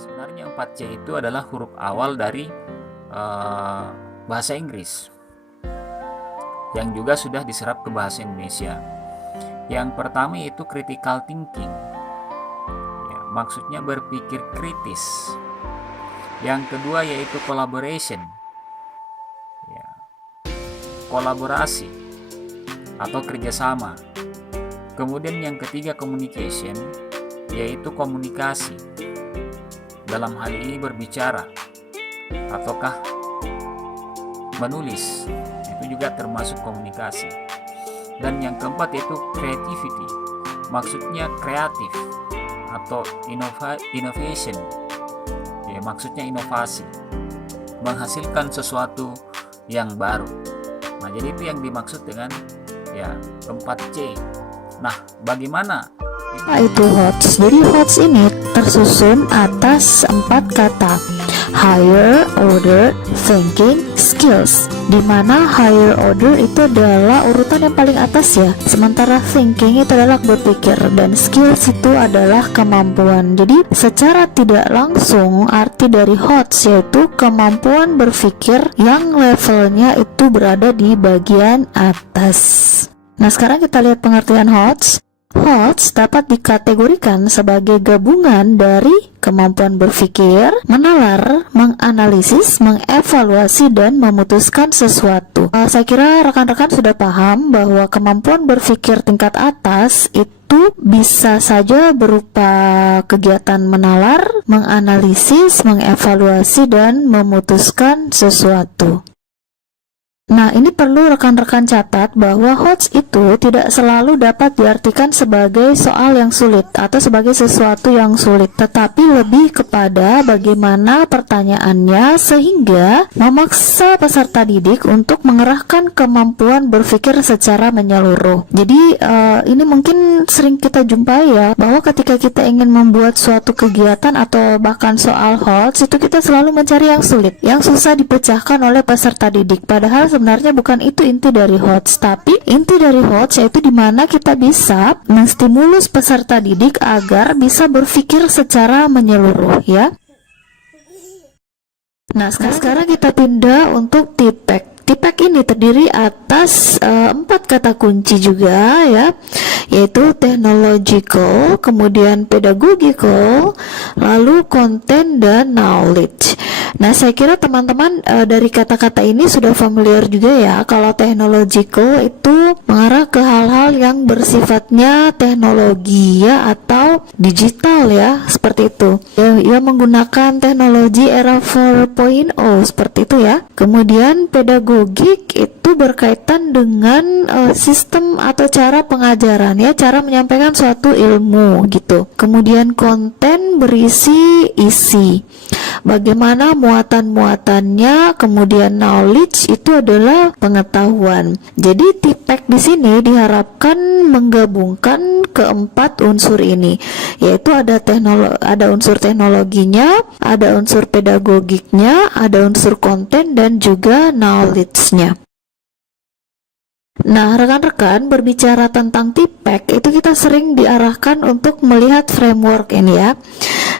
Sebenarnya 4C itu adalah huruf awal dari bahasa Inggris yang juga sudah diserap ke bahasa Indonesia. Yang pertama yaitu critical thinking, ya, maksudnya berpikir kritis. Yang kedua yaitu collaboration, ya, kolaborasi atau kerjasama. Kemudian yang ketiga communication, yaitu komunikasi. Dalam hal ini berbicara ataukah menulis, itu juga termasuk komunikasi. Dan yang keempat yaitu creativity, maksudnya kreatif atau innovation, ya, maksudnya inovasi, menghasilkan sesuatu yang baru. Nah, jadi itu yang dimaksud dengan ya 4C. Nah, bagaimana itu HOTS? Jadi HOTS ini tersusun atas 4 kata: higher order thinking skills, dimana higher order itu adalah urutan yang paling atas ya, sementara thinking itu adalah berpikir, dan skills itu adalah kemampuan. Jadi secara tidak langsung arti dari HOTS yaitu kemampuan berpikir yang levelnya itu berada di bagian atas. Nah, sekarang kita lihat pengertian HOTS. HOTS dapat dikategorikan sebagai gabungan dari kemampuan berpikir, menalar, menganalisis, mengevaluasi, dan memutuskan sesuatu. Saya kira rekan-rekan sudah paham bahwa kemampuan berpikir tingkat atas itu bisa saja berupa kegiatan menalar, menganalisis, mengevaluasi, dan memutuskan sesuatu. Nah, ini perlu rekan-rekan catat bahwa HOTS itu tidak selalu dapat diartikan sebagai soal yang sulit atau sebagai sesuatu yang sulit, tetapi lebih kepada bagaimana pertanyaannya sehingga memaksa peserta didik untuk mengerahkan kemampuan berpikir secara menyeluruh. Jadi ini mungkin sering kita jumpai ya, bahwa ketika kita ingin membuat suatu kegiatan atau bahkan soal HOTS itu kita selalu mencari yang sulit, yang susah dipecahkan oleh peserta didik. Padahal sebenarnya bukan itu inti dari HOTS, tapi inti dari HOTS yaitu dimana kita bisa menstimulus peserta didik agar bisa berpikir secara menyeluruh ya. Nah, sekarang kita pindah untuk TPEC. TPEC ini terdiri atas 4 kata kunci juga ya, yaitu technological, kemudian pedagogical, lalu content, dan knowledge. Nah, saya kira teman-teman dari kata-kata ini sudah familiar juga ya, kalau technological itu mengarah ke hal-hal yang bersifatnya teknologi ya, atau digital ya, seperti itu. Ya, menggunakan teknologi era 4.0 seperti itu ya. Kemudian pedagogik itu berkaitan dengan sistem atau cara pengajaran ya, cara menyampaikan suatu ilmu gitu. Kemudian konten berisi isi, bagaimana muatan-muatannya. Kemudian knowledge itu adalah pengetahuan. Jadi TPEC di sini diharapkan menggabungkan keempat unsur ini, yaitu ada unsur teknologinya, ada unsur pedagogiknya, ada unsur konten, dan juga knowledge-nya. Nah, rekan-rekan, berbicara tentang TPEC itu kita sering diarahkan untuk melihat framework ini ya.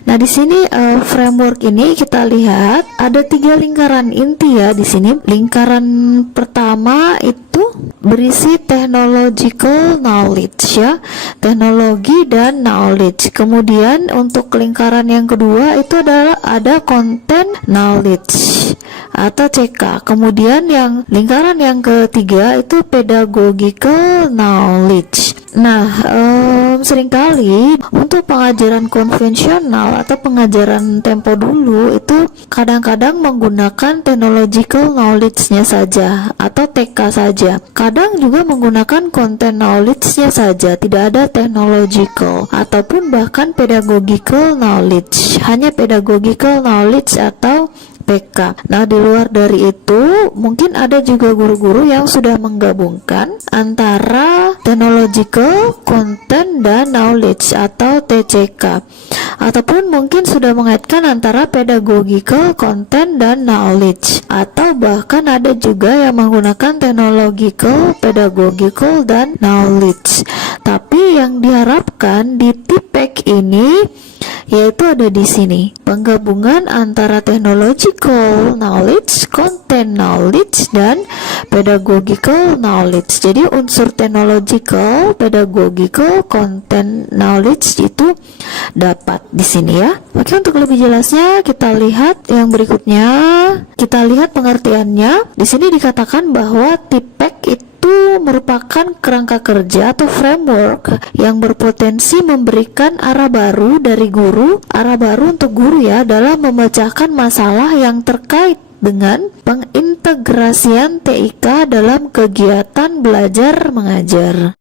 Nah, di sini framework ini kita lihat ada 3 lingkaran inti ya di sini. Lingkaran pertama itu berisi technological knowledge ya, teknologi dan knowledge. Kemudian untuk lingkaran yang kedua itu adalah ada content knowledge atau CK. Kemudian yang lingkaran yang ketiga itu pedagogical knowledge. Nah, seringkali untuk pengajaran konvensional atau pengajaran tempo dulu itu kadang-kadang menggunakan technological knowledge-nya saja atau TK saja. Kadang juga menggunakan content knowledge-nya saja, tidak ada technological ataupun bahkan pedagogical knowledge, hanya pedagogical knowledge atau PK. Nah, di luar dari itu mungkin ada juga guru-guru yang sudah menggabungkan antara technological, content, dan knowledge atau TCK, ataupun mungkin sudah mengaitkan antara pedagogical, content, dan knowledge, atau bahkan ada juga yang menggunakan technological, pedagogical, dan knowledge. Tapi yang diharapkan di TPEC ini yaitu ada di sini. Penggabungan antara technological knowledge, content knowledge, dan pedagogical knowledge. Jadi unsur technological, pedagogical, content knowledge itu dapat di sini ya. Oke, untuk lebih jelasnya kita lihat yang berikutnya. Kita lihat pengertiannya. Di sini dikatakan bahwa TPEC itu merupakan kerangka kerja atau framework yang berpotensi memberikan arah baru untuk guru ya, dalam memecahkan masalah yang terkait dengan pengintegrasian TIK dalam kegiatan belajar mengajar.